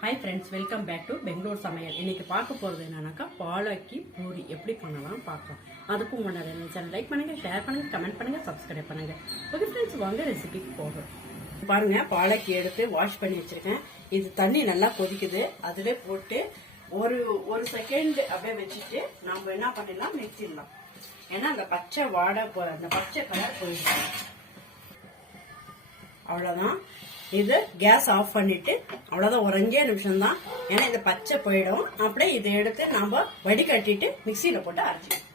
Hi friends, welcome back to Bengaluru Samayal. இன்னைக்கு பார்க்க போறது என்னன்னாக்கா பாலக்கி பூரி எப்படி பண்ணலாம் பார்க்கலாம். அதுக்கு முன்னாடி இந்த சேனல் லைக் பண்ணுங்க, ஷேர் பண்ணுங்க, கமெண்ட் பண்ணுங்க, சப்ஸ்கிரைப் பண்ணுங்க. ஓகே फ्रेंड्स, வாங்க ரெசிபிக்கு போகலாம். பாருங்க, பாலக்கி எடுத்து வாஷ் பண்ணி வச்சிருக்கேன். இது தண்ணி நல்லா கொதிக்குது. அதிலே போட்டு ஒரு செகண்ட் அப்படியே வச்சிட்டு நாம என்ன பண்ணலாம், மிக்ஸிடலாம். ஏன்னா அந்த பச்சை வாடை அந்த பச்சை கலர் போயிடும். அவ்வளவுதான். இது கேஸ் ஆஃப் பண்ணிட்டு அவ்வளவுதான், ஒரு 5 நிமிஷம் தான். ஏன்னா இந்த பச்சை போயிடும். அப்படியே இதை எடுத்து நம்ம வடிகட்டிட்டு மிக்சியில போட்டு அரைச்சிக்கலாம்.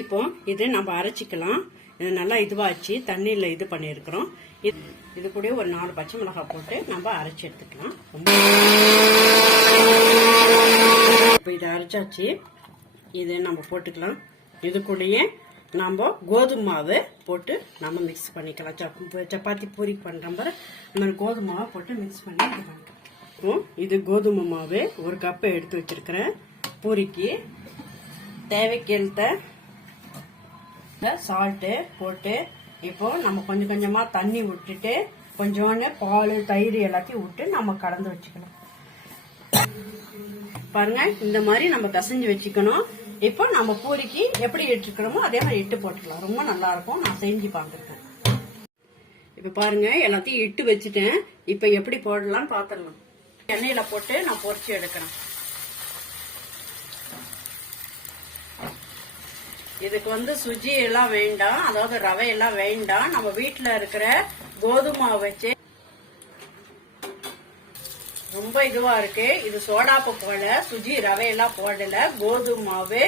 இப்போ இது நம்ம அரைச்சிக்கலாம். இது நல்லா இதுவாச்சு, தண்ணியில இது பண்ணிருக்கிறோம். இது கூட ஒரு 4 பச்சை மிளகாய் போட்டு நம்ம அரைச்சி எடுத்துக்கலாம். இப்போ இதை அரைச்சாச்சு. இது நம்ம போட்டுக்கலாம். இது கூடயே நம்ம கோதுமை மாவு போட்டு நம்ம மிக்ஸ் பண்ணிக்கலாம். சப்பாத்தி பூரி பண்ற மாதிரி இந்த மாதிரி கோதுமை மாவை போட்டு மிக்ஸ் பண்ணி இது பண்ணிக்கலாம். இது கோதுமை மாவு 1 கப் எடுத்து வச்சிருக்கிறேன். பூரிக்கு தேவைக்கேற்ற சால்ட்டு போட்டு இப்போ நம்ம கொஞ்சம் கொஞ்சமா தண்ணி விட்டுட்டு கொஞ்சோண்டு பால் தயிர் எல்லாத்தையும் விட்டு நம்ம கலந்து வச்சுக்கணும். பாருங்க, இந்த மாதிரி நம்ம கசஞ்சு வச்சுக்கணும். இப்போ நம்ம பூரிக்கு எப்படி இட்டுக்கிறோமோ அதே மாதிரி இட்டு போட்டுக்கலாம். ரொம்ப நல்லா இருக்கும். நான் செஞ்சு பார்த்துருக்கேன். இப்ப பாருங்க, எல்லாத்தையும் இட்டு வச்சுட்டேன். இப்ப எப்படி போடலாம்னு பாத்துடலாம். எண்ணெயில போட்டு நான் பொரிச்சு எடுக்கிறேன். இதுக்கு சுஜி எல்லாம் வேண்டாம், அதாவது ரவை எல்லாம் வேண்டாம். நம்ம வீட்டுல இருக்கிற கோதுமை வச்சு ரொம்ப இதுவா இருக்கு. இது சோடாப்பு போல, சுஜி ரவையெல்லாம் போடல, கோதுமை மாவு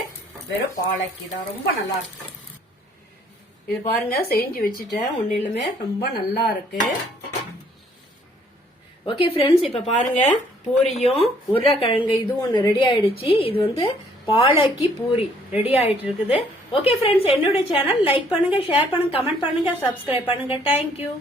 வெறும் பாலக்கி தான். ரொம்ப நல்லா இருக்கு. இது பாருங்க, செஞ்சு வச்சுட்டேன். ஒன்னிலுமே ரொம்ப நல்லா இருக்கு. ஓகே ஃப்ரெண்ட்ஸ், இப்ப பாருங்க, பூரியும் உருளைக்கிழங்கு இது ஒண்ணு ரெடி ஆயிடுச்சு. இது பாலக்கி பூரி ரெடி ஆயிட்டு இருக்குது. ஓகே ஃப்ரெண்ட்ஸ், என்னோட சேனல் லைக் பண்ணுங்க, ஷேர் பண்ணுங்க, கமெண்ட் பண்ணுங்க, சப்ஸ்கிரைப் பண்ணுங்க. தேங்க்யூ.